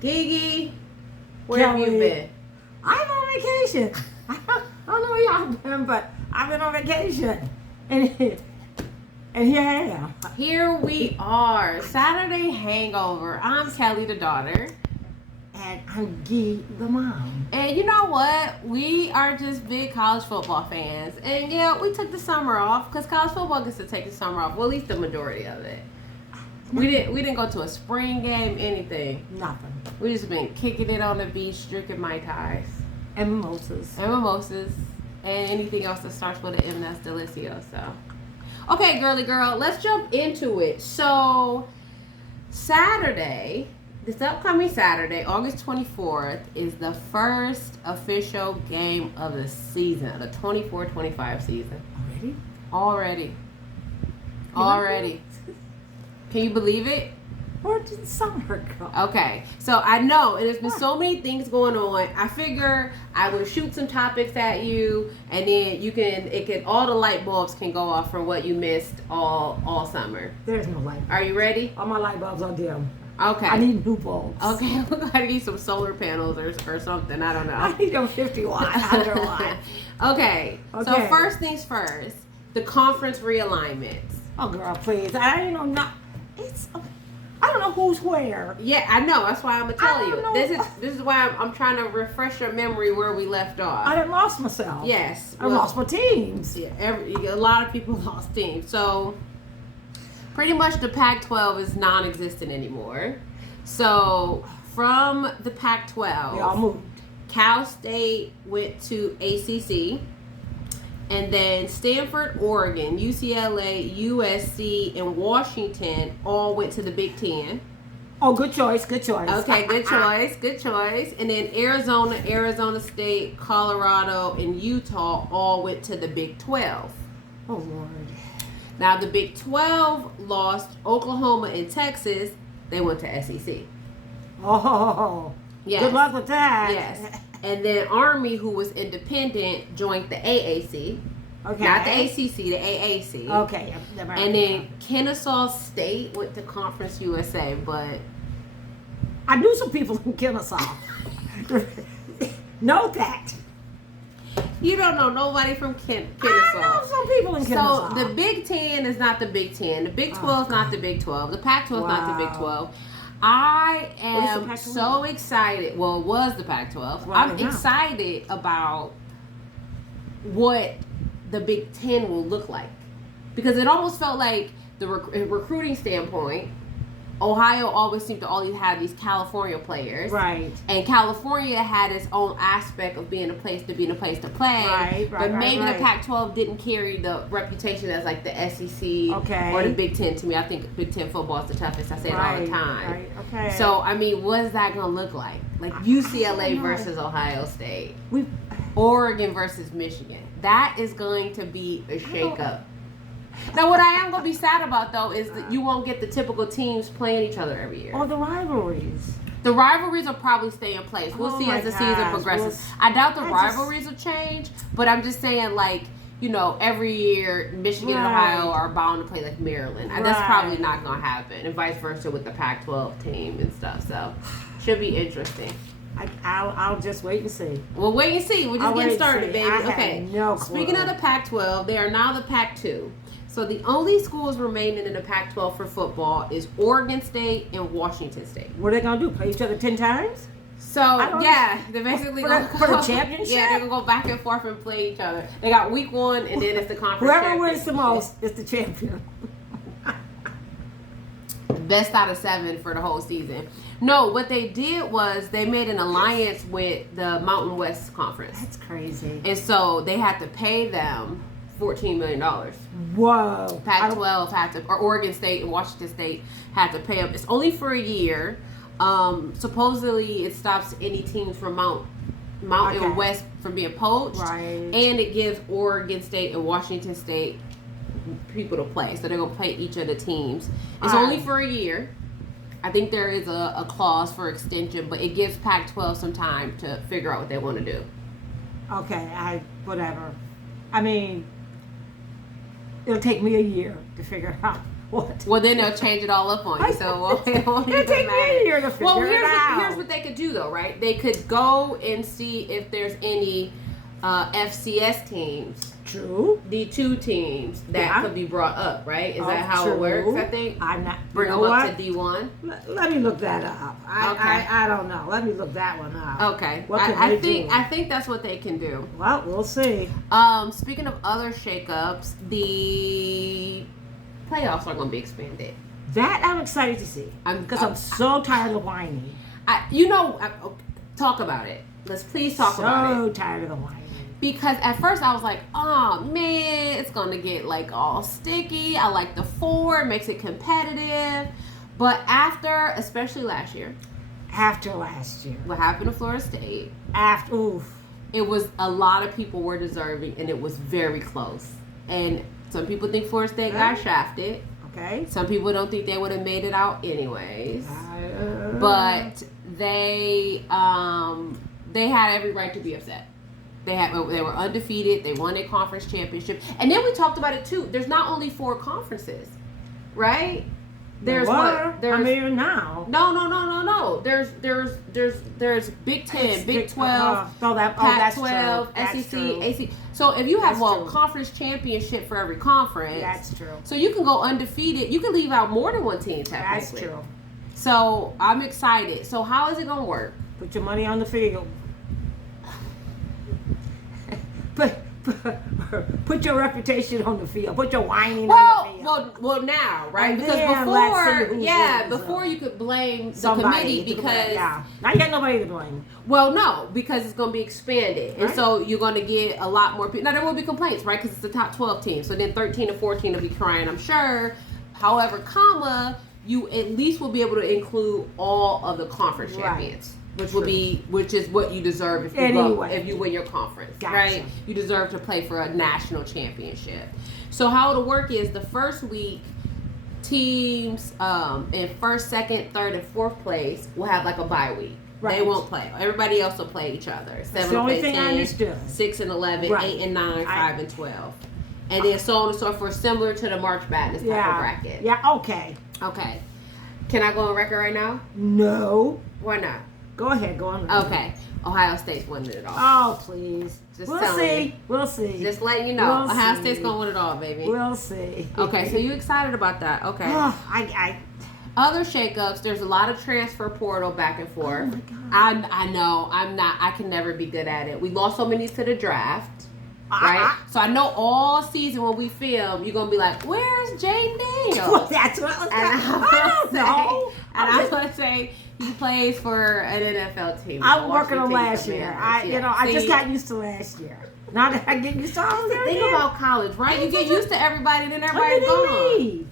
Gigi, where have you been? I'm on vacation. I don't know where y'all been, but I've been on vacation. And here I am. Here we are. Saturday Hangover. I'm Kelly, the daughter. And I'm Gee, the mom. And you know what? We are just big college football fans. And yeah, we took the summer off because college football gets to take the summer off. Well, at least the majority of it. We didn't go to a spring game, anything. Nothing. We just been kicking it on the beach, drinking Mai Tais. And mimosas. And anything else that starts with an M that's delicioso. Okay, girly girl, let's jump into it. So, Saturday, this upcoming Saturday, August 24th, is the first official game of the season, the 24-25 season. Already. Can you believe it? Where did summer go? Okay, so I know, and there's been so many things going on. I figure I would shoot some topics at you, and then all the light bulbs can go off from what you missed all summer. There's no light bulbs. Are you ready? All my light bulbs are dim. Okay. I need new bulbs. Okay, we're going to need some solar panels or something. I don't know. I need them 50 watt, 100 watt. Okay, so first things first, the conference realignments. Oh, girl, please. I don't know. I don't know who's where. Yeah, I know. That's why I'm gonna tell you. Know. This is why I'm trying to refresh your memory where we left off. I done lost myself. Yes, I lost my teams. Yeah, a lot of people lost teams. So pretty much the Pac-12 is non-existent anymore. So from the Pac-12, we all moved. Cal State went to ACC. And then Stanford, Oregon, UCLA, USC, and Washington all went to the Big Ten. Oh, good choice. Okay, good choice. And then Arizona State, Colorado, and Utah all went to the Big 12. Oh, Lord. Now, the Big 12 lost Oklahoma and Texas. They went to SEC. Oh, yes. Good luck with that. Yes. And then Army, who was independent, joined the AAC. Okay. Not the ACC, the AAC. Okay. And then Kennesaw State went to Conference USA, but I knew some people in Kennesaw. Know that. You don't know nobody from Kennesaw. I know some people in Kennesaw. So the Big Ten is not the Big Ten. The Big 12 is not the Big 12. The Pac-12 is not the Big 12. I am so excited. Well, it was the Pac-12. I'm excited about what the Big Ten will look like. Because it almost felt like the recruiting standpoint, Ohio always seemed to always have these California players. Right. And California had its own aspect of being a place to play. Right. But maybe the Pac-12 didn't carry the reputation as like the SEC or the Big Ten. To me, I think Big Ten football is the toughest. I say it all the time. Right. Okay. So, I mean, what is that going to look like? Like UCLA versus Ohio State. Oregon versus Michigan. That is going to be a shakeup. Now, what I am going to be sad about, though, is that you won't get the typical teams playing each other every year. Or the rivalries. The rivalries will probably stay in place. We'll see as the season progresses. I doubt the rivalries will change, but I'm just saying, like, you know, every year Michigan and Ohio are bound to play like Maryland. That's probably not going to happen, and vice versa with the Pac-12 team and stuff. So, should be interesting. I'll just wait and see. We'll wait and see. We're just getting started, baby. Okay. No clue. Speaking of the Pac-12, they are now the Pac-2. So the only schools remaining in the Pac-12 for football is Oregon State and Washington State. What are they going to do? Play each other 10 times? So, yeah, they're basically going to for the championship? Yeah, they're going to go back and forth and play each other. They got week 1, and then it's the conference Whoever wins the most is the champion. Best out of 7 for the whole season. No, what they did was they made an alliance with the Mountain West Conference. That's crazy. And so they had to pay them $14 million. Whoa. Pac-12 had to, or Oregon State and Washington State had to pay them. It's only for a year. Supposedly it stops any teams from Mountain West from being poached. Right. And it gives Oregon State and Washington State people to play. So they're going to play each of the teams. It's only for a year. I think there is a clause for extension, but it gives Pac-12 some time to figure out what they want to do. Okay, whatever. I mean, it'll take me a year to figure out what. Well, then they'll change it all up on you. So it won't it'll take me a year to figure it out. Here's what they could do, though, right? They could go and see if there's any FCS teams. True. D2 teams that could be brought up, right? Is that how it works? I think. I'm not. Bring them up to D1. Let me look that up. I don't know. Let me look that one up. Okay. What can they do? I think that's what they can do. Well, we'll see. Speaking of other shakeups, the playoffs are going to be expanded. That I'm excited to see because I'm so tired of whining. Talk about it. Let's please talk about it. So tired of the whining. Because at first I was like, oh man, it's going to get like all sticky. I like the 4, it makes it competitive. But after, especially last year. After last year. What happened to Florida State. It was a lot of people were deserving and it was very close. And some people think Florida State got shafted. Okay. Some people don't think they would have made it out anyways. But they had every right to be upset. They were undefeated. They won a conference championship, and then we talked about it too. There's not only 4 conferences, right? There's what? There's now. No. There's Big 10, Big 12, Pac-12, SEC, AC. So if you have conference championship for every conference, that's true. So you can go undefeated. You can leave out more than one team. That's true. So I'm excited. So how is it gonna work? Put your money on the field. Put your reputation on the field. Put your whining on the field. Well, now, right? And Because before you could blame the committee because now you got nobody to blame. Well, no, because it's going to be expanded, right. And so you're going to get a lot more people. Now there will be complaints, right? Because it's the top 12 team. So then 13 and 14 will be crying, I'm sure. However, you at least will be able to include all of the conference champions. Which is what you deserve if you win your conference, right? You deserve to play for a national championship. So how it'll work is the first week, teams in first, second, third, and fourth place will have like a bye week. Right. They won't play. Everybody else will play each other. 7 will play 10, 6 and 11, 8 and 9, 5 and 12, and then so on and so forth, similar to the March Madness type of bracket. Yeah. Okay. Can I go on record right now? No. Why not? Go ahead, go on. Okay. Ohio State's winning it all. Oh, please. We'll see. Just letting you know. Ohio State's going to win it all, baby. We'll see. Okay, so you excited about that. Okay. Oh, Other shakeups, there's a lot of transfer portal back and forth. Oh, my God. I know. I can never be good at it. We lost so many to the draft. Right? So I know all season when we film, you're going to be like, where's Jaden Daniels? Well, that's what I don't know. And I'm going to say he plays for an NFL team. I'm working on last year. I just got used to last year. Now that I get used to all the thing about college, right? You get used to everybody, then everybody's gone.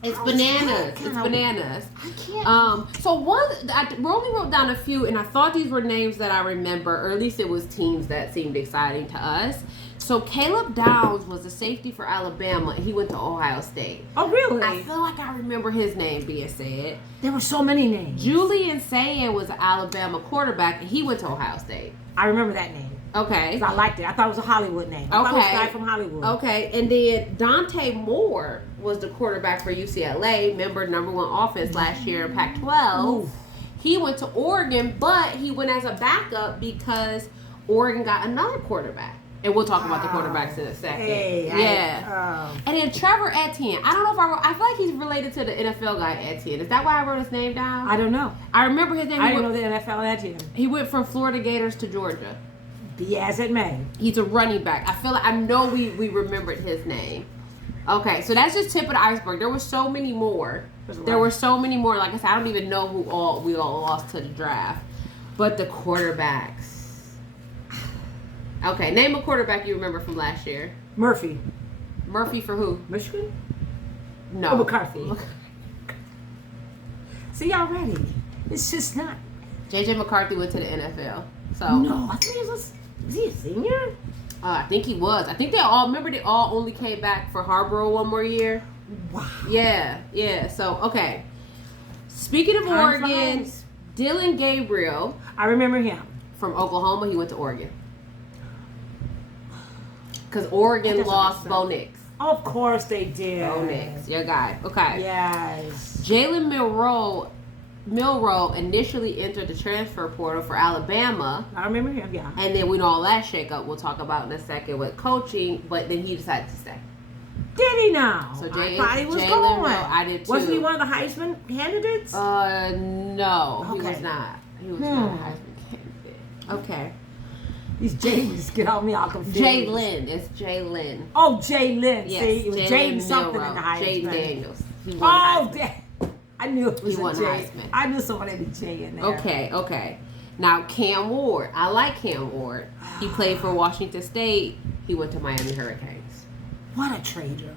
It's bananas. I can't. So we only wrote down a few, and I thought these were names that I remember, or at least it was teams that seemed exciting to us. So Caleb Downs was a safety for Alabama, and he went to Ohio State. Oh, really? I feel like I remember his name being said. There were so many names. Julian Sayin was an Alabama quarterback, and he went to Ohio State. I remember that name. Okay. I liked it. I thought it was a Hollywood name. I thought it was a guy from Hollywood. Okay. And then Dante Moore was the quarterback for UCLA, member number 1 offense last year in Pac-12. Ooh. He went to Oregon, but he went as a backup because Oregon got another quarterback. And we'll talk about the quarterbacks in a second. And then Trevor Etienne. I don't know if I feel like he's related to the NFL guy Etienne. Is that why I wrote his name down? I don't know. I remember his name. I didn't know the NFL Etienne. He went from Florida Gators to Georgia. Be as it may. He's a running back. I know we remembered his name. Okay, so that's just tip of the iceberg. There were so many more. Like I said, I don't even know who we all lost to the draft. But the quarterbacks. Okay, name a quarterback you remember from last year. Murphy. Murphy for who? Michigan? No. Oh, McCarthy. See, already. It's just not. J.J. McCarthy went to the NFL. So no, I think was he a senior? I think he was. I think they all only came back for Harborough one more year. Wow. Yeah. So, okay. Speaking of Oregon, Dylan Gabriel. I remember him. From Oklahoma, he went to Oregon. Because Oregon lost Bo Nix. Of course they did. Bo Nix, your guy. Okay. Yes. Jalen Milroe initially entered the transfer portal for Alabama. I remember him, yeah. And then we know all that shakeup we'll talk about in a second with coaching, but then he decided to stay. Did he now? So I thought he was going. I did too. Wasn't he one of the Heisman candidates? No, okay. He was not. He was not a Heisman candidate. Okay. These James get on me all confused. Jalen. It's Jalen. Oh, Jalen. Yes, see, it was James something Milroe. in the Heisman. Jaden Daniels. I knew it was he won a J. Heisman. I knew someone had a J in there. Okay. Now, Cam Ward. I like Cam Ward. He played for Washington State. He went to Miami Hurricanes. What a traitor.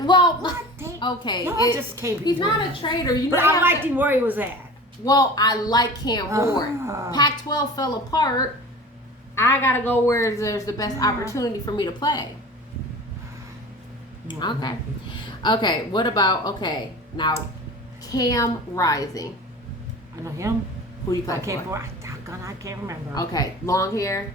Well, what? Okay. No, just can't be he's not a traitor. You but know, I liked him where he was at. Well, I like Cam Ward. Pac-12 fell apart. I got to go where there's the best opportunity for me to play. Okay, what about, now, Cam Rising. I know him. Who you play for? I can't remember. Okay, long hair.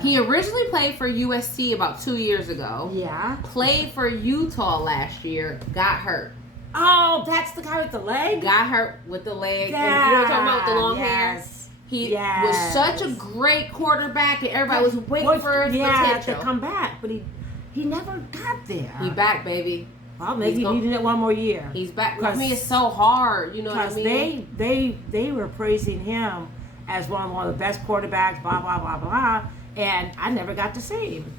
He originally played for USC about 2 years ago. Yeah. Played for Utah last year. Got hurt. Oh, that's the guy with the leg? Got hurt with the leg. Yeah. And you know what I'm talking about with the long hair? He was such a great quarterback, and everybody was waiting for his potential to come back, but he never got there. He back, baby. Well, maybe he needed it one more year. He's back. I mean, it's so hard. You know what I mean? They were praising him as one of the best quarterbacks, blah, blah, blah, blah, and I never got to see him.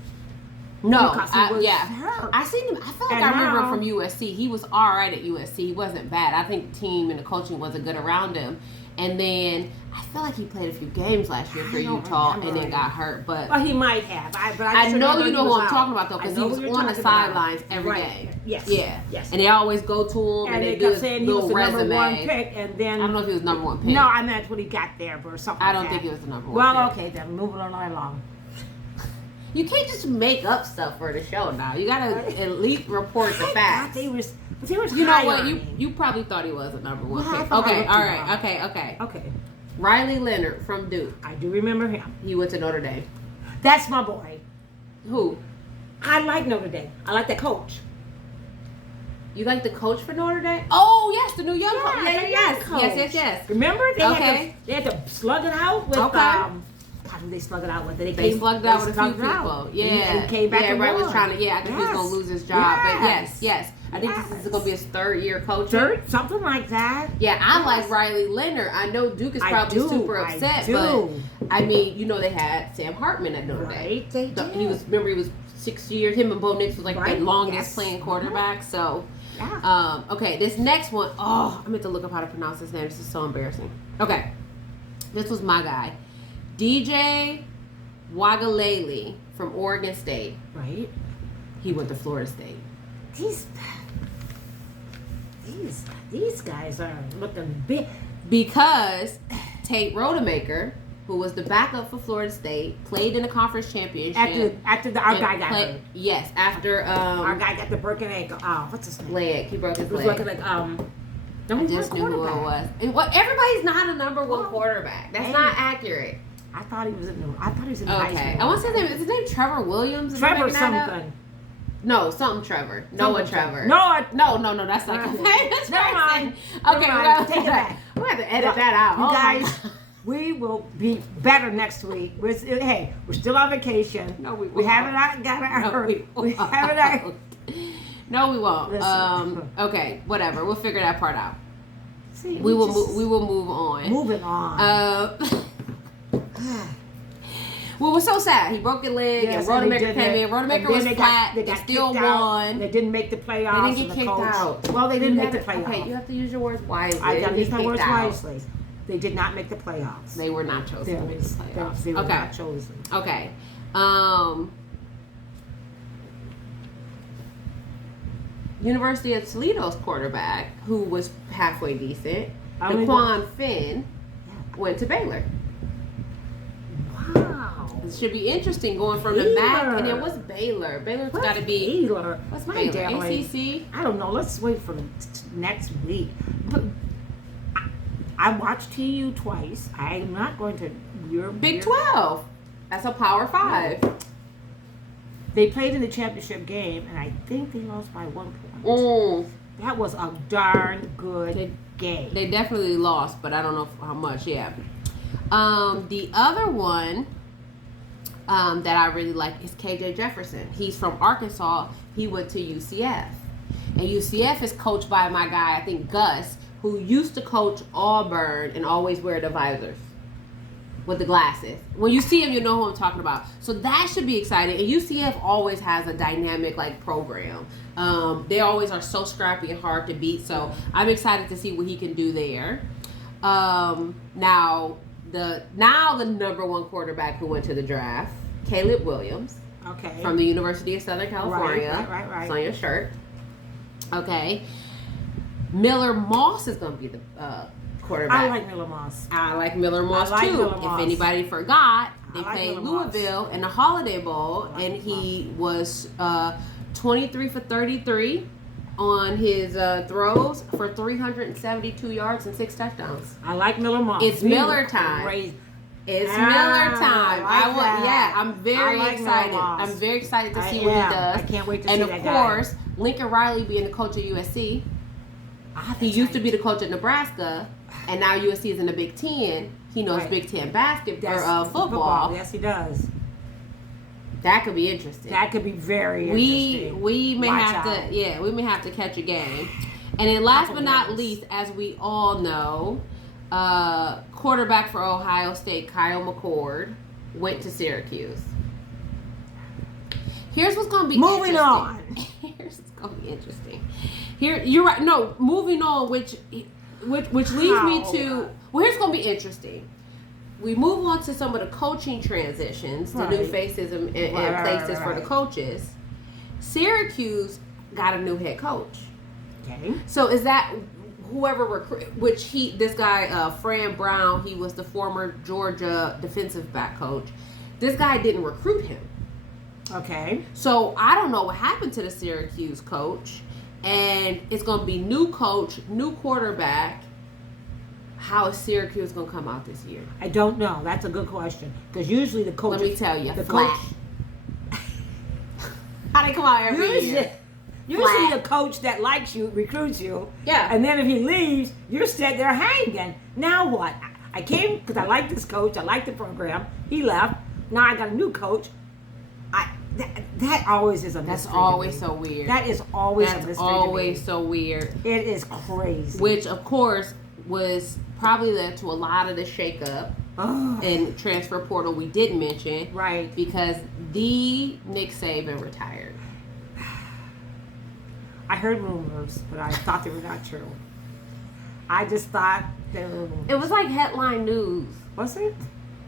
No, because he was hurt. I seen him. I feel like I remember him from USC. He was all right at USC. He wasn't bad. I think the team and the coaching wasn't good around him. And then I feel like he played a few games last year for Utah and then got hurt. But well, he might have. I know you know who I'm talking about though, because he was on the sidelines every game. Yes. Yeah. Yes. And they always go to him and they do his little resume. Number one pick, and then I don't know if he was number one pick. No, I meant when he got there or something. I don't think he was the number one. Well, pick. okay, then moving on along. You can't just make up stuff for the show now. You gotta at least report the facts. They were you know what? You probably thought he was a number one pick. Okay, all right. Okay. Riley Leonard from Duke. I do remember him. He went to Notre Dame. That's my boy. Who? I like Notre Dame. I like that coach. You like the coach for Notre Dame? Oh, yes, the new young coach. Yes. Remember? They had to slug it out with how did they slug it out with it? They slugged it out with a few people. Yeah. And he came back everybody was trying to, I think he was going to lose his job. But yes. I think this is going to be his third year coaching. Something like that. Yeah, I like Riley Leonard. I know Duke is probably super upset, but I mean, you know, they had Sam Hartman at Notre Dame. They did. He was 6 years. Him and Bo Nix was like the longest playing quarterback. So, okay, this next one. Oh, I meant to look up how to pronounce his name. This is so embarrassing. Okay, this was my guy, DJ Wagalele from Oregon State. Right. He went to Florida State. These guys are looking big. Because Tate Rodemaker, who was the backup for Florida State, played in the conference championship. After our guy got hurt. Yes, after our guy got the broken ankle. Oh, what's his name? Leg. He broke his leg. It was like I just knew who it was. Everybody's not a number one quarterback. That's not accurate. I thought he was in the high school. I want to say his name Trevor Williams. Trevor something. No, something Trevor. Noah Trevor. No, that's like a famous Never mind. Okay, we're going to take it back. We're going to edit that out. You guys, we will be better next week. We're still on vacation. No, we won't. We haven't got our... We haven't... No, we won't. Listen. Okay, whatever. We'll figure that part out. See, we will move on. Moving on. Well, we're so sad. He broke his leg, and Rodemaker came in. Rodemaker was flat. They still won. They didn't make the playoffs. They didn't get kicked out. Well, they didn't make the playoffs. Okay, you have to use your words wisely. I got to use my words wisely. They did not make the playoffs. They were not chosen to make the playoffs. They were not chosen. Okay. University of Toledo's quarterback, who was halfway decent, Daquan Finn, went to Baylor. Wow. It should be interesting going from the MAC, and then what's Baylor? Baylor's got to be... Baylor? What's Baylor? ACC? I don't know. Let's wait for next week. But I watched TU twice. I'm not going to... Big 12. That's a Power 5. They played in the championship game, and I think they lost by 1 point. That was a darn good game. They definitely lost, but I don't know how much. Yeah. The other one that I really like is KJ Jefferson. He's from Arkansas. He went to UCF. And UCF is coached by my guy, I think Gus, who used to coach Auburn and always wear the visors with the glasses. When you see him, you know who I'm talking about. So that should be exciting. And UCF always has a dynamic program. They always are so scrappy and hard to beat. So I'm excited to see what he can do there. Now the number one quarterback who went to the draft, Caleb Williams. Okay. From the University of Southern California. Right. It's on your shirt. Okay. Miller Moss is going to be the quarterback. I like Miller Moss. I like Miller Moss too. Miller Moss. If anybody forgot, they played Miller Louisville Moss. in the Holiday Bowl, and he was 23 for 33 on his throws for 372 yards and 6 touchdowns. I like Miller Moss. It's Miller time. Crazy. It's Miller time. I I'm very excited. I'm very excited to see what he does. I can't wait to see that. that And guy. of course, Lincoln Riley being the coach of USC. He used to be the coach at Nebraska, and now USC is in the Big Ten. He knows Big Ten basketball, football. Yes, he does. That could be interesting. That could be very interesting. We may Watch have out. we may have to catch a game. And then last but not least, as we all know, quarterback for Ohio State, Kyle McCord, went to Syracuse. Here's what's going to be Moving on. Here's what's going to be interesting. Here, you're right. No, moving on, which leads me to, well, here's going to be interesting. We move on to some of the coaching transitions, the new faces and places for the coaches. Syracuse got a new head coach. Okay. So is that whoever this guy, Fran Brown, he was the former Georgia defensive back coach. This guy didn't recruit him. Okay. So I don't know what happened to the Syracuse coach. And it's going to be new coach, new quarterback. How is Syracuse going to come out this year? I don't know. That's a good question. Because usually the coach... Let me tell you, the flat. coach... How they come out every year? Usually the coach that likes you recruits you. Yeah. And then if he leaves, you're set there hanging. Now what? I came because I like this coach. I like the program. He left. Now I got a new coach. That always is a mystery. That's always so weird. That is always a mystery. That's always so weird. It is crazy. Which, of course, was probably led to a lot of the shakeup and transfer portal we didn't mention. Right. Because the Nick Saban retired. I heard rumors, but I thought they were not true. I just thought they were rumors. It was like headline news. Was it?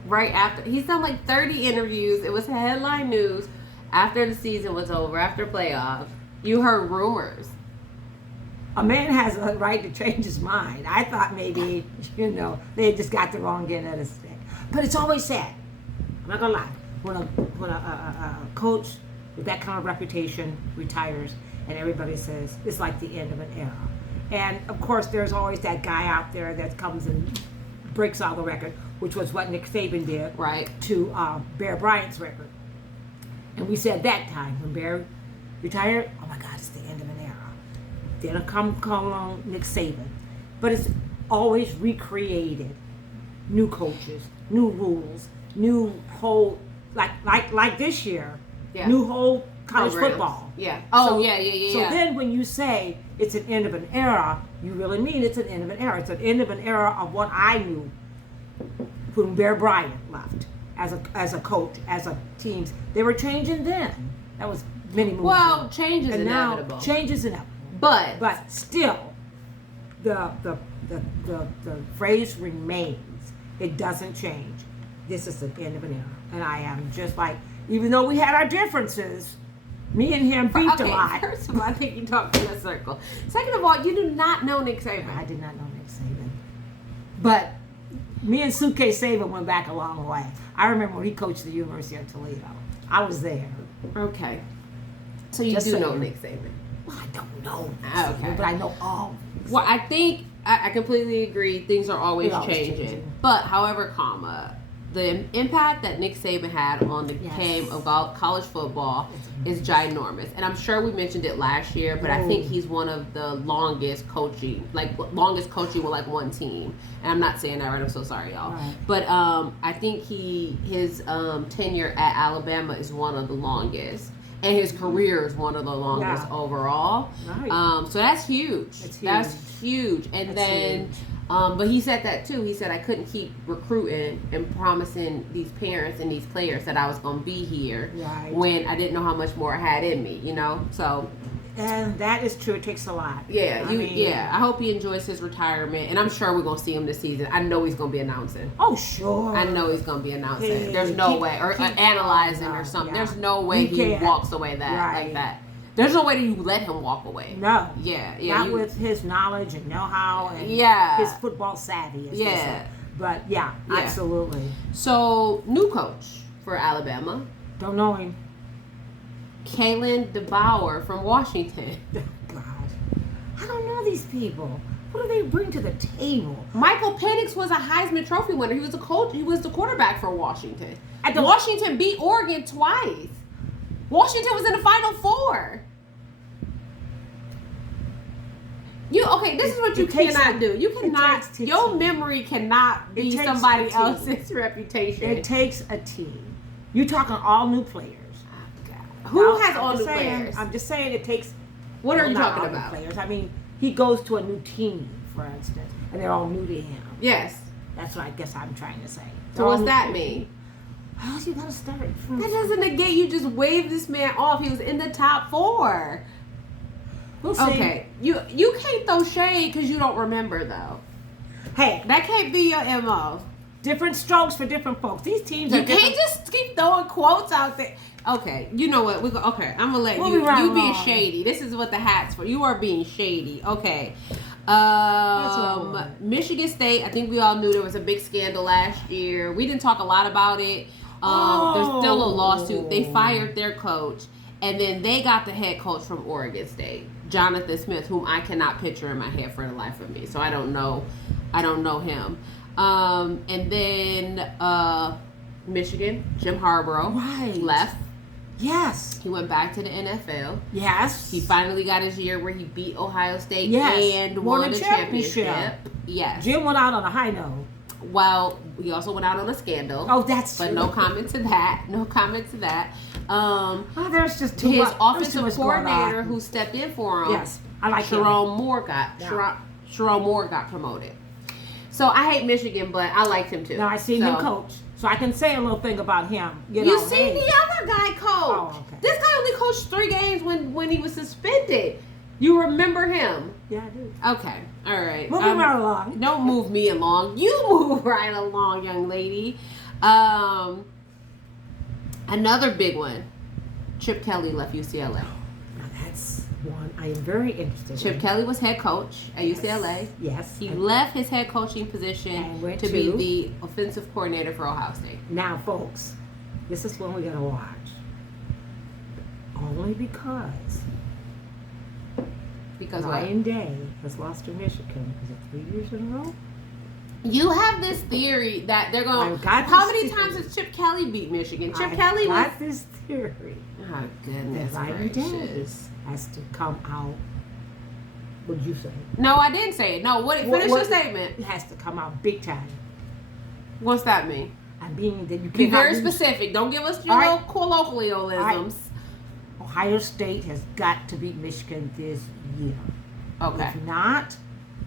Right after. He's done like 30 interviews. It was headline news after the season was over, after playoffs. You heard rumors. A man has a right to change his mind. I thought maybe, they just got the wrong end of the stick. But it's always sad. I'm not going to lie. When a coach with that kind of reputation retires and everybody says it's like the end of an era. And, of course, there's always that guy out there that comes and breaks all the record, which was what Nick Saban did to Bear Bryant's record. And we said that time when Bear retired, oh my God, it's the end of an era. Then come along Nick Saban. But it's always recreated. New coaches, new rules, new whole, like this year, new whole college football. Yeah. Oh, so, yeah. So then when you say it's an end of an era, you really mean it's an end of an era. It's an end of an era of what I knew when Bear Bryant left as a coach, as a teams. They were changing then. That was many moves. Well, change is inevitable. Now, change is inevitable. But still, the phrase remains. It doesn't change. This is the end of an era. And I am just like, even though we had our differences, me and him beat a lot. First of all, I think you talked in a circle. Second of all, you do not know Nick Saban. I did not know Nick Saban. But me and Suitcase Saban went back a long way. I remember when he coached the University of Toledo. I was there. Okay. So you do know Nick Saban. Well, I don't know Nick Saban, but I know all. Well, I think I completely agree. Things are always changing. But, however, the impact that Nick Saban had on the game of college football is ginormous. And I'm sure we mentioned it last year, but I think he's one of the longest coaching with like one team. And I'm not saying that right. I'm so sorry, y'all. Right. But I think his tenure at Alabama is one of the longest. And his career is one of the longest overall. Right. So that's huge. That's huge. And then... but he said that too. He said, I couldn't keep recruiting and promising these parents and these players that I was going to be here when I didn't know how much more I had in me, So, and that is true. It takes a lot. Yeah, I hope he enjoys his retirement, and I'm sure we're going to see him this season. I know he's going to be announcing. Oh, sure. I know he's going to be announcing. There's no way, or analyzing or something. Yeah. There's no way he walks away like that. There's no way that you let him walk away. No. Yeah. Not with his knowledge and know-how and his football savvy. But absolutely. So, new coach for Alabama. Don't know him. Kalen DeBoer from Washington. Oh, God. I don't know these people. What do they bring to the table? Michael Penix was a Heisman Trophy winner. He was the coach. He was the quarterback for Washington. Washington beat Oregon twice. Washington was in the Final Four. This is what you cannot do. You cannot. Your memory cannot be somebody else's reputation. It takes a team. You're talking all new players. Who has all new players? I'm just saying it takes. What are you talking about? Players. I mean, he goes to a new team, for instance, and they're all new to him. Yes. That's what I guess I'm trying to say. So what's that mean? How you gotta start from? That doesn't negate you just waved this man off. He was in the top 4. We'll see. Okay, you can't throw shade because you don't remember though. Hey, that can't be your MO. Different strokes for different folks. These teams you can't just keep throwing quotes out there. Okay, you know what? I'm gonna let you being shady. This is what the hat's for. You are being shady. Okay. Michigan State. I think we all knew there was a big scandal last year. We didn't talk a lot about it. There's still a lawsuit. They fired their coach, and then they got the head coach from Oregon State, Jonathan Smith, whom I cannot picture in my head for the life of me. So I don't know him. And then Michigan, Jim Harbaugh left. Yes. He went back to the NFL. Yes. He finally got his year where he beat Ohio State and won the championship. Yes. Jim went out on a high note. Well, he also went out on a scandal. Oh, that's true. But no comment to that. There's just too his much. Offensive coordinator who stepped in for him. Yes, I like Sharon Moore got promoted. So I hate Michigan, but I liked him too. Now I seen him coach, so I can say a little thing about him. You seen the other guy coach? Oh, okay. This guy only coached 3 games when he was suspended. You remember him? Yeah, I do. Okay. All right. Moving right along. Don't move me along. You move right along, young lady. Another big one. Chip Kelly left UCLA. Now that's one I am very interested in. Chip Kelly was head coach at UCLA. Yes. He left his head coaching position to be the offensive coordinator for Ohio State. Now, folks, this is one we're going to watch. Only because Ryan Day has lost to Michigan. Is it 3 years in a row? You have this theory that they're going. How many times has Chip Kelly beat Michigan? Kelly got this theory. Oh goodness Ryan Day gracious! Has to come out. What did you say? No, I didn't say it. No, finish your statement. It has to come out big time. What's that mean? I mean that you be very specific. Don't give us your little colloquialisms. Ohio State has got to beat Michigan this year. Okay. If not,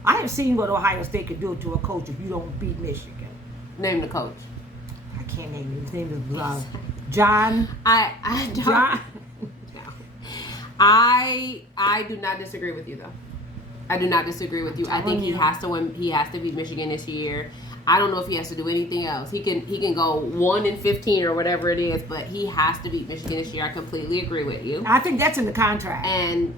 I have seen what Ohio State could do to a coach if you don't beat Michigan. Name the coach. I can't name him. His name is John. I don't. John. I do not disagree with you though. I do not disagree with you. I think he has to win. He has to beat Michigan this year. I don't know if he has to do anything else. He can go 1-15 or whatever it is, but he has to beat Michigan this year. I completely agree with you. I think that's in the contract. And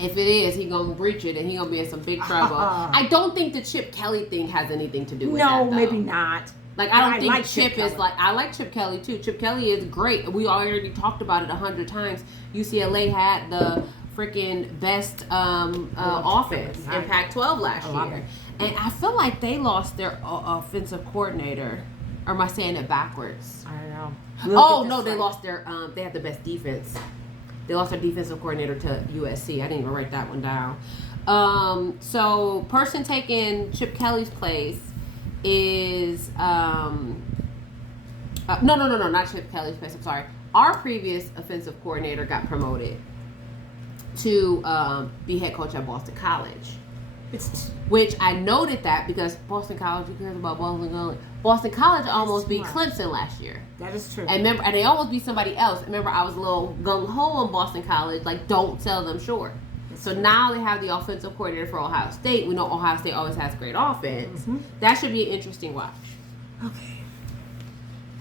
if it is, he's going to breach it and he's going to be in some big trouble. I don't think the Chip Kelly thing has anything to do with that, though. No, maybe not. Like, I don't think Chip is like, I like Chip Kelly too. Chip Kelly is great. We already talked about it 100 times. UCLA had the freaking best offense in Pac-12 last year. And I feel like they lost their offensive coordinator. Or am I saying it backwards? I don't know. They lost their. They had the best defense. They lost their defensive coordinator to USC. I didn't even write that one down. So person taking Chip Kelly's place is no, not Chip Kelly's place. I'm sorry. Our previous offensive coordinator got promoted to be head coach at Boston College. Which I noted that because Boston College, who cares about Boston College? Boston College almost beat Clemson last year. That is true. And remember, and they almost beat somebody else. Remember, I was a little gung ho on Boston College, like don't sell them short. So now they have the offensive coordinator for Ohio State. We know Ohio State always has great offense. Mm-hmm. That should be an interesting watch. Okay.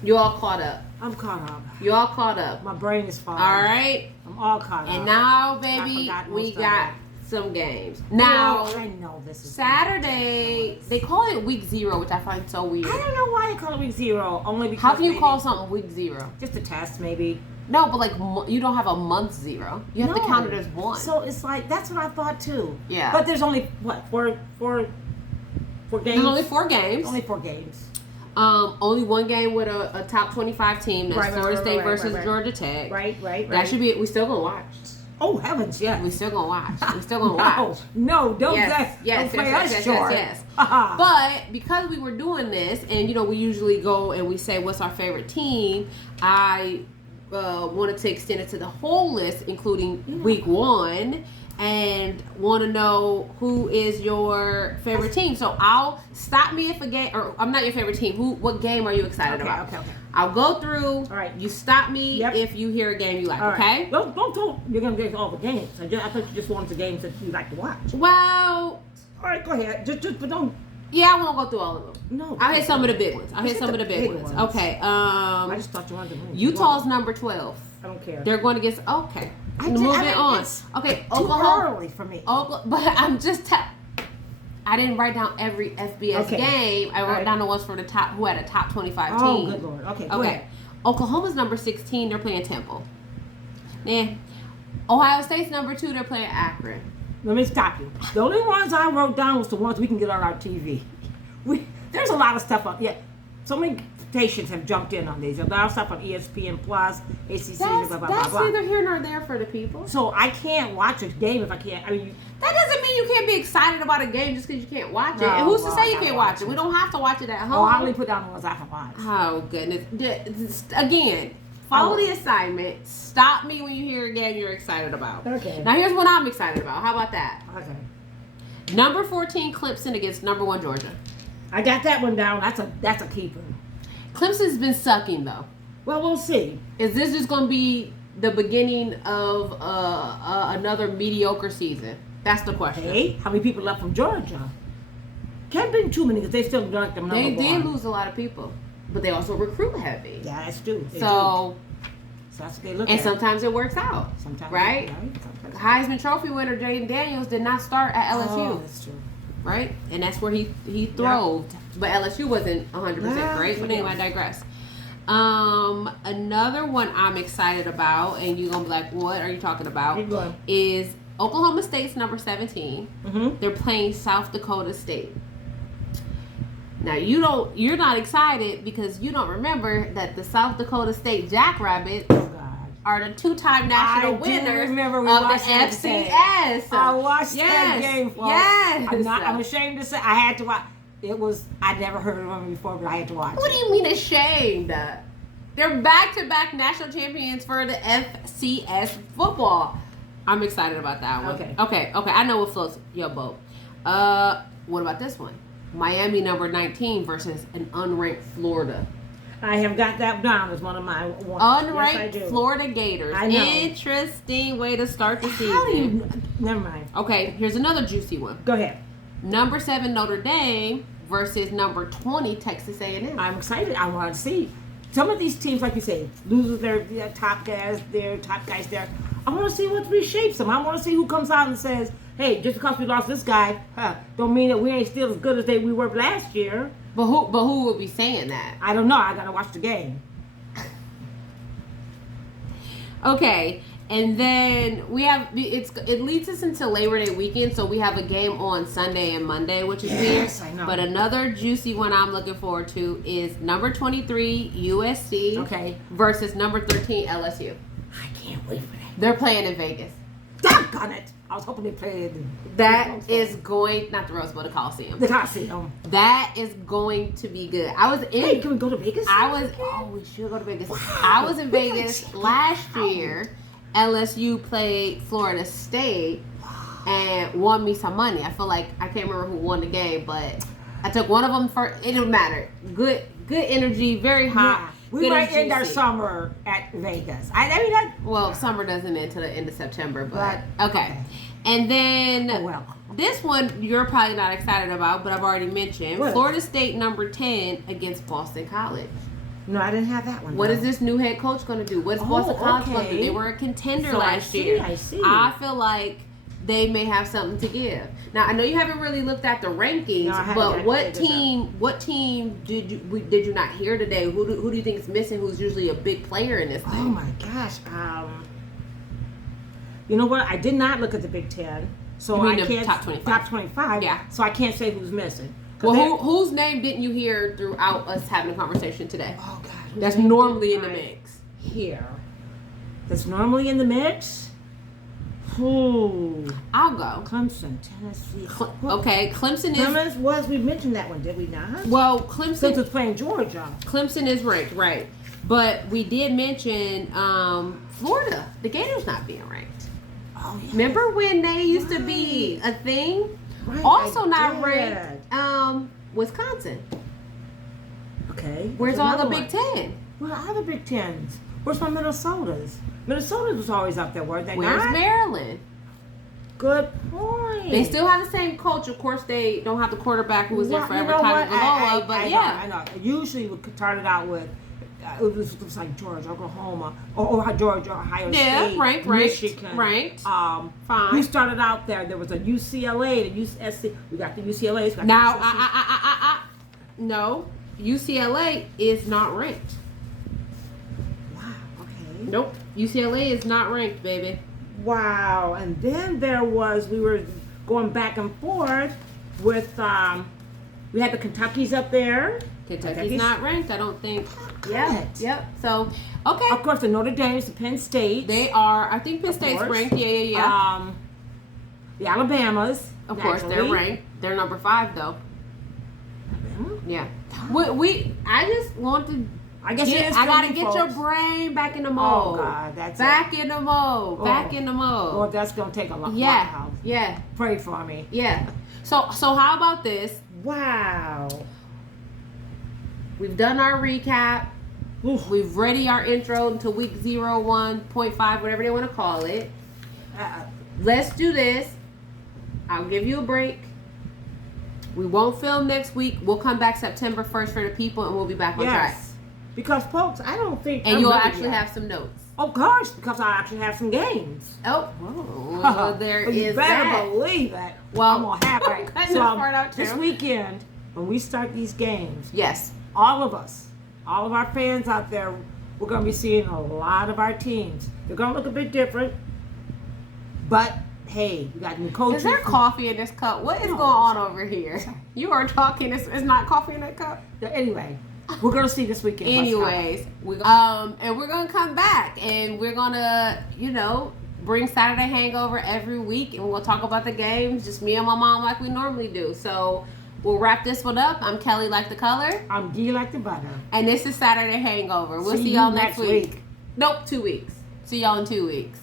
You all caught up. I'm caught up. You all caught up. My brain is falling. All right. I'm all caught up. And now, baby, we got some games. Now, I know this is Saturday. They call it week 0, which I find so weird. I don't know why they call it week 0. Only because how can you call something week 0? Just a test, maybe. No, but like you don't have a month 0. You have to count it as 1. So it's like that's what I thought too. Yeah. But there's only four games. There's only 4 games. Only 4 games. Only one game with a top 25 team. That's Florida State versus Georgia Tech. Right. That should be it. We still gonna watch. Oh heavens, yes. We still gonna watch. We still gonna watch. No, don't play us short. Yes. But because we were doing this, and we usually go and we say what's our favorite team, I wanted to extend it to the whole list, including week 1. And want to know who is your favorite team. So I'll stop me if a game, or I'm not your favorite team. What game are you excited about? Okay. I'll go through. All right. You stop me if you hear a game you like. All okay. Right. Don't you're gonna get all the games. I thought you just wanted the games that you like to watch. Well. All right, go ahead. Just but don't. Yeah, I won't go through all of them. No. I'll hit some of the big ones. Okay. I just thought you wanted to win. Utah's number 12. I don't care. They're going against. Okay. Moving on. Okay, Oklahoma. Too early for me. But I'm just. I didn't write down every FBS game. I wrote down the ones for the top who had a top 25 team. Oh, good Lord. Okay. Go ahead. Oklahoma's number 16. They're playing Temple. Ohio State's number 2. They're playing Akron. Let me stop you. The only ones I wrote down was the ones we can get on our TV. There's a lot of stuff on. Yeah. So many stations have jumped in on these. A lot of stuff on ESPN Plus, ACC, blah, blah, blah, That's blah. neither here nor there for the people. So I can't watch a game if I can't. That doesn't mean you can't be excited about a game just because you can't watch it. And who's to say you can't watch it? We don't have to watch it at home. Oh, I only put down the ones I can watch. Oh, goodness. Again, follow the assignment. Stop me when you hear a game you're excited about. Okay. Now, here's what I'm excited about. How about that? Okay. Number 14, Clemson against number 1, Georgia. I got that one down. That's a keeper. Clemson's been sucking, though. Well, we'll see. Is this just going to be the beginning of another mediocre season? That's the question. Hey, how many people left from Georgia? Can't be too many because they still ranked them number 1. They did lose a lot of people, but they also recruit heavy. Yeah, that's true. So that's what they look and at. sometimes it works out. Sometimes, right? Sometimes. Heisman Trophy winner Jaden Daniels did not start at LSU. Oh, that's true. Right? And that's where he throve. Yep. But LSU wasn't 100% great. But anyway, I digress. Another one I'm excited about, and you're going to be like, what are you talking about? Is Oklahoma State's number 17. Mm-hmm. They're playing South Dakota State. Now, you're not excited because you don't remember that the South Dakota State Jackrabbits are the 2-time national winners of the FCS. I watched that game, folks. Yes. I'm ashamed to say I had to watch. I never heard of them before, but I had to watch. What do you mean ashamed? They're back-to-back national champions for the FCS football. I'm excited about that one. Okay. I know what floats your boat. What about this one? Miami number 19 versus an unranked Florida. I have got that down as one of my unranked Florida Gators. I know. Interesting way to start the season. How do you? Never mind. Okay, here's another juicy one. Go ahead. Number 7 Notre Dame versus number 20 Texas A&M. I'm excited. I want to see some of these teams, like you say, loses their top guys there. I want to see what reshapes them. I want to see who comes out and says, "Hey, just because we lost this guy, don't mean that we ain't still as good as we were last year." But who would be saying that? I don't know. I gotta watch the game. Okay, And then we have it leads us into Labor Day weekend, so we have a game on Sunday and Monday, which is weird. I know. But another juicy one I'm looking forward to is number 23 USC versus number 13 LSU. I can't wait for that. They're playing in Vegas. Doggone it! I was hoping they played. That is going, not the Rose Bowl, the Coliseum. The Coliseum. That is going to be good. I was in. Hey, can we go to Vegas? We should go to Vegas. Wow. I was in Vegas last year. LSU played Florida State and won me some money. I feel like I can't remember who won the game, but I took one of them for. It didn't matter. Good energy, very hot. Yeah. We might end our summer at Vegas. Well, summer doesn't end till the end of September, but okay. And then this one you're probably not excited about, but I've already mentioned Florida State number 10 against Boston College. No, I didn't have that one. What is this new head coach going to do? What's Boston College going to do? They were a contender last year. I see. I feel like they may have something to give. Now, I know you haven't really looked at the rankings, but what team did you not hear today? Who do you think is missing? Who's usually a big player in this thing? Oh my gosh. You know what? I did not look at the Big Ten, so I can't. Top 25. Top 25. Yeah. So I can't say who's missing. Well, whose name didn't you hear throughout us having a conversation today? Oh gosh. That's normally in the mix. Here. That's normally in the mix. Ooh. I'll go. Clemson, Tennessee. Clemson we mentioned that one, did we not? Well, Clemson. Since it's playing Georgia. Clemson is ranked, right. But we did mention Florida. The Gators not being ranked. Oh, yeah. Remember when they used to be a thing? Right, also not ranked, Wisconsin. Okay. Where's all the Big Ten? Where are the Big Tens? Where's my Minnesotas? Minnesota was always up there, weren't they? Where's Maryland? Good point. They still have the same coach. Of course, they don't have the quarterback who was there forever, Tommy Valoa. But I know. Usually we started out with it was like Georgia, Oklahoma, or Georgia, Ohio State, ranked, Michigan, ranked. Fine. We started out there. There was a UCLA, the USC. We got the UCLA. No, UCLA is not ranked. Wow. Okay. Nope. UCLA is not ranked, baby. Wow. And then we were going back and forth with we had the Kentucky's up there. Kentucky's not ranked, I don't think. Yep. So, okay. Of course, the Notre Dame's, the Penn State. They are. I think Penn State's ranked. Yeah. The Alabamas. Of course, they're ranked. They're number 5, though. Alabama? Yeah. I just want to. I guess I gotta get your brain back in the mode. Oh God, that's back in the mode. Oh. Back in the mode. Well, that's gonna take a lot. Yeah. Pray for me. Yeah. So how about this? Wow. We've done our recap. Oof. We've ready our intro into week 0, 1.5, whatever they want to call it. Let's do this. I'll give you a break. We won't film next week. We'll come back September 1st for the people, and we'll be back on track. Because, folks, I don't think... And you'll actually have some notes. Of course, because I actually have some games. Oh, well, there is you better believe it. Well, I'm going to have it. So, this weekend, when we start these games... Yes. All of us, all of our fans out there, we're going to be seeing a lot of our teams. They're going to look a bit different, but hey, we got new coaches. Is there coffee in this cup? What is going on over here? You are talking. It's not coffee in that cup. Anyway, we're going to see this weekend. Anyways, and we're going to come back and we're going to, bring Saturday Hangover every week and we'll talk about the games, just me and my mom like we normally do. So we'll wrap this one up. I'm Kelly like the color. I'm Gee like the butter. And this is Saturday Hangover. We'll see y'all next week. Nope, 2 weeks. See y'all in 2 weeks.